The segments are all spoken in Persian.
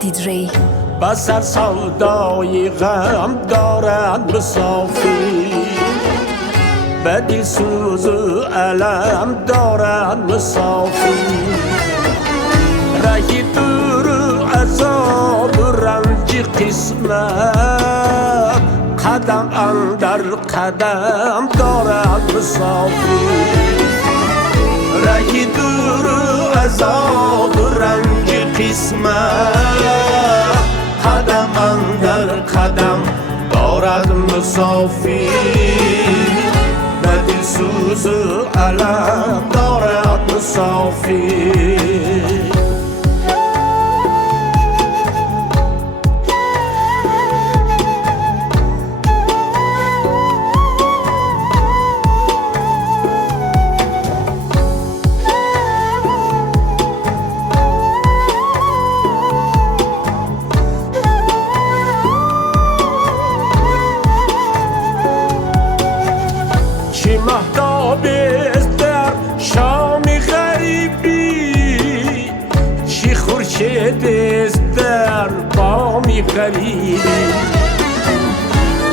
جدید ری بسر سودای غم دارد مسافی، به دل سوز و علم دارد مسافی. رهی دور و عذاب و رنج قسمت، قدم اندر قدم دارد مسافی. رهی دور و عذاب و رنج قسمت، قدم اندر قدم دارد مسافی. به دل سوز و علم دارد مسافی. چی مهتاب است در شام غریبی، چی خورشید است در بام غریبی.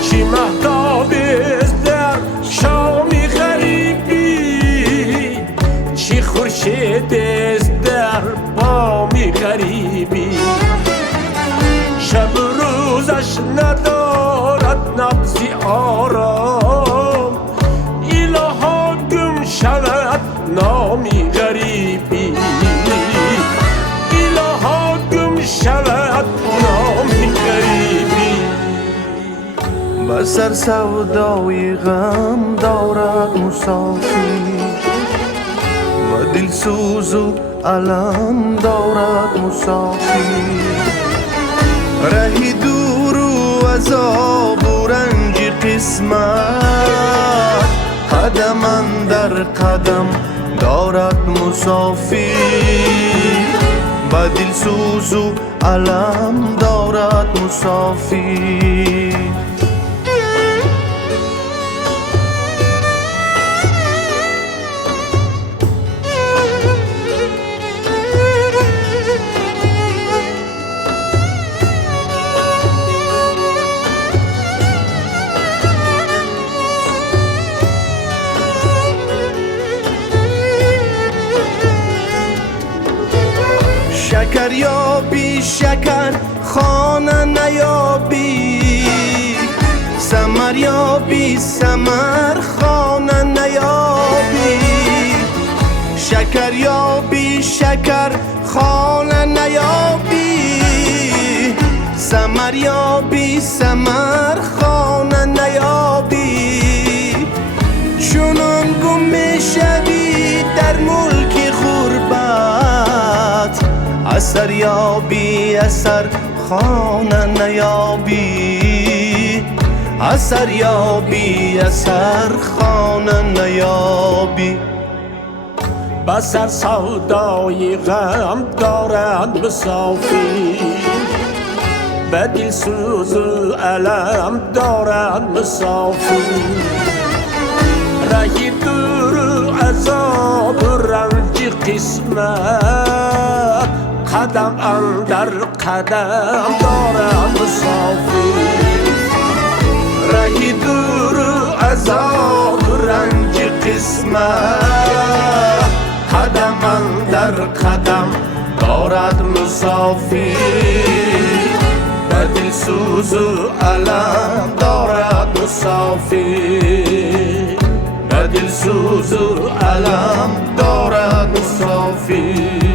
چی مهتاب است در شام غریبی، چی خورشید است در بام غریبی. شب روزش ندارد نبضی آرام، الها گم شود نامی غریبی. الها گم شود نامی غریبی. بسر سودای غم دارد مسافی، و دل سوز و علم دارد مسافی. رهی دور و عذاب و رنج قسمت، قدم اندر قدم دارد مسافی. با دل سوز و علم دارد مسافی. شکر یابی شکر خانه نیابی، ثمر یابی ثمر خانه نیابی. شکر یابی شکر خانه نیابی، ثمر یابی ثمر خانه نیابی. چنان گم میشوی در ملک غربت، اثر یابی اثر خانه نیابی. اثر یابی اثر خانه نیابی. بسر سودای غم دارد مسافی، به دل سوز و علم دارد مسافی. رهی دور و عذاب و رنج قسمت، قدم اندر قدم دارد مسافی. رهی دور و عذاب و رنج قسمت، قدم اندر قدم دارد مسافی. به دل سوز و علم دارد مسافی. به دل سوز و علم دارد مسافی.